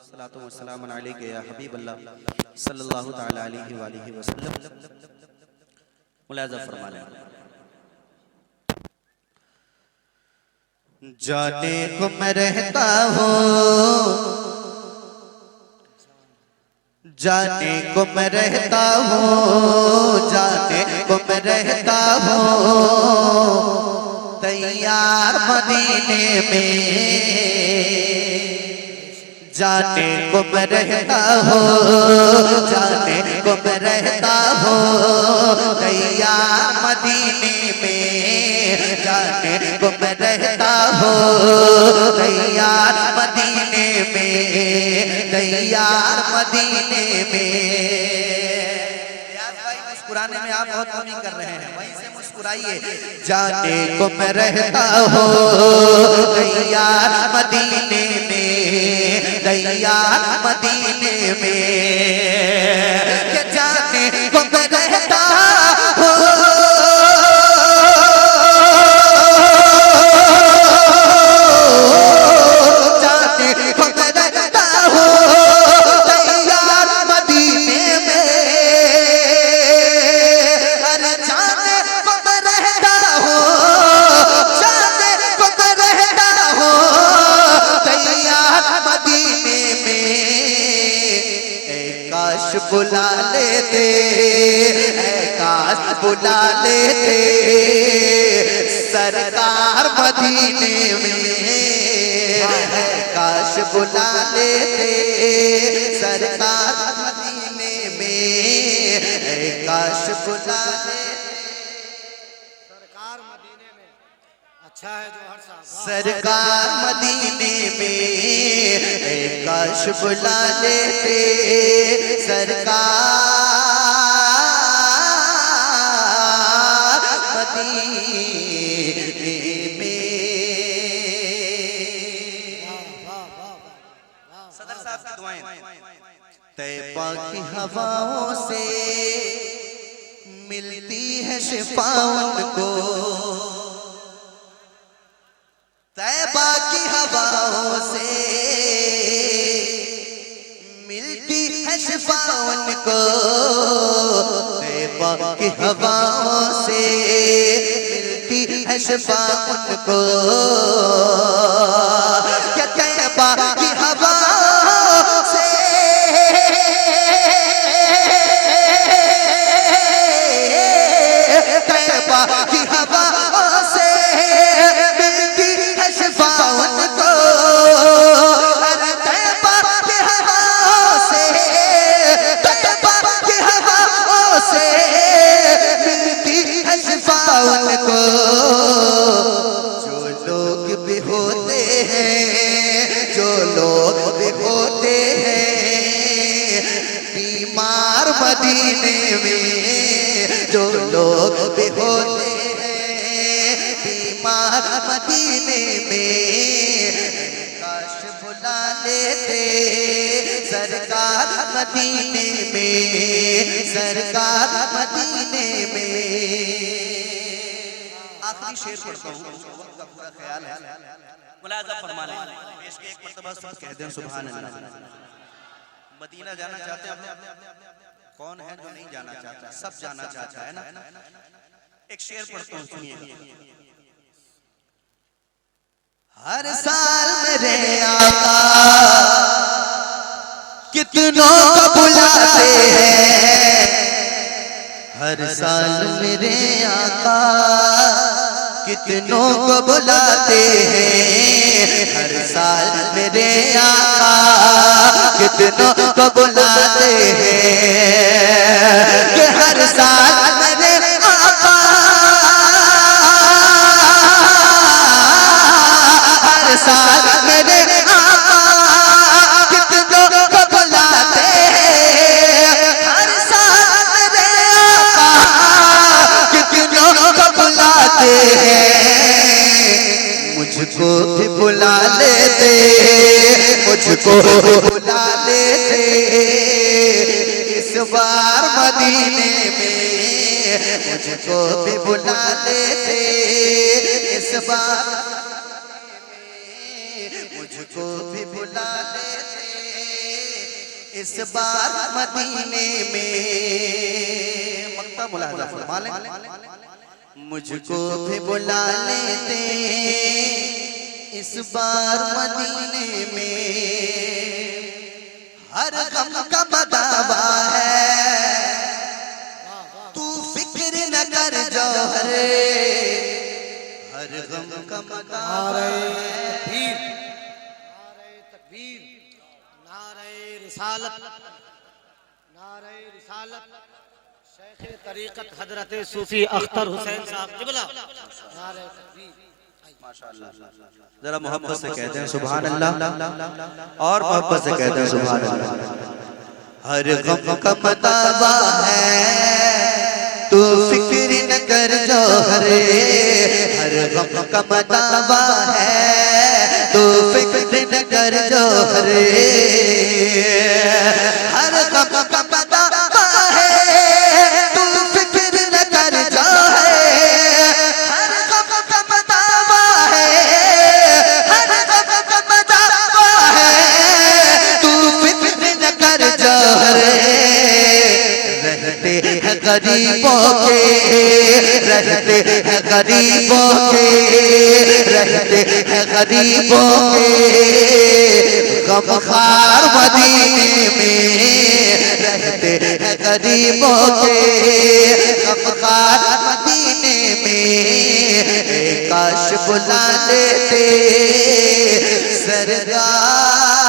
सलातो व सलाम अलैका या हबीब अल्लाह सल्लल्लाहु तआला अलैहि व आलिहि वसल्लम। मुलाज़ा फरमा लें। जाने को मैं रहता हूँ, जाने को मैं रहता हूँ, जाने को मैं रहता हूँ तैयार मदीने में। जाने को मैं रहता हूँ, जाने को मैं रहता हूँ तैयार मदीने में। जाने को मैं रहता हूँ तैयार मदीने में, तैयार मदीने में। मुस्कुराने में आप बहुत कमी कर रहे हैं, वहीं से मुस्कुराइए। जाने को मैं रहता हूँ तैयार मदीने में, तैयार मदीने में। क्या जाने को मैं रहता हूँ, जाने को मैं रहता हूँ तैयार मदीने में। अरे जाने को मैं रहता हूँ, जाने को मैं रहता हूँ तैयार मदीने में। ऐ काश बुला लेते, ऐ काश बुला लेते सरकार मदीने में। ऐ काश बुला लेते सरकार मदीने में। ऐ काश बुला लेते सरकार मदीने में। अच्छा है जो हर साहब सरकार मदीने में। ऐ काश बुला लेते सरकार मदीने में। सदर साहब की दुआएं। तैबा की हवाओं से मिलती है शिफा उनको, तैबा की हवाओं से मिलती है शिफा उनको, तैबा की हवाओं से मिलती है शिफा उनको। क्या तैबा की हवाओं से तैबा की हवाओं से मिलती है शिफा उनको। अरे तैबा की हवाओं से, तैबा की हवाओं से मिलती है शिफा उनको। जो लोग भी होते हैं, जो लोग भी होते हैं बीमार मदीने में, जो लोग भी होते हैं बीमार मदीने में। काश बुला लेते सरकार मदीने में, सरकार मदीने में। आखिरी शेर पढ़ता हूँ, वक्त का पूरा ख्याल है, मुलाज़ा फरमा लें। पेश के एक मर्तबा सब कह दें सुभान अल्लाह। मदीना जाना चाहते हैं आप लोग? कौन है जो नहीं जाना चाहता? सब जाना चाहता है ना। एक शेर पढ़ता हूँ, सुनिए। हर साल मेरे आका कितनों को बुलाते हैं, हर साल मेरे आका कितनों को बुलाते हैं। हर साल मेरे आका कितनों को बुलाते हैं। कि हर साल मेरे आका, हर साल मेरे आका कितनों को बुलाते हैं। हर साल मेरे आका कितनों को बुलाते हैं। मुझको भी बुला लेते, मुझको बुला लेते इस बार मदीने में। मुझको भी बुला लेते इस बार, मुझको भी बुला लेते इस बार मदीने में मक्ता मुलाजा फरमा लें, मुझको भी बुला लेते इस बार मदीने में, हर गम का मदावा है तू फिक्र न कर जौहर, हर गम का मदावा है। तकबीर, नारे तकबीर, नारे रिसालत, नारे रिसालत, शेख तरीकत हजरत सूफी अख्तर हुसैन साहब क़िबला, नारे तकबीर। जरा मोहब्बत से कहते हैं सुभान अल्लाह, और मोहब्बत से कहते हैं सुभान अल्लाह। हर गम का मदावा है तू फिक्र न कर जौहर, हर गम का मदावा है तू फिक्र न कर जौहर, हर गम का मदावा है तू फिक्र न कर जौहर, हर गम का मदावा है, हर गम का मदावा है तू फिक्र न कर जौहर, रहते हैं गरीबों के, रहते हैं गरीबों के, रहते हैं गरीबों के गमखार मदीने में, रहते हैं गरीबों के गमखार मदीने में, काश बुला लेते सरदार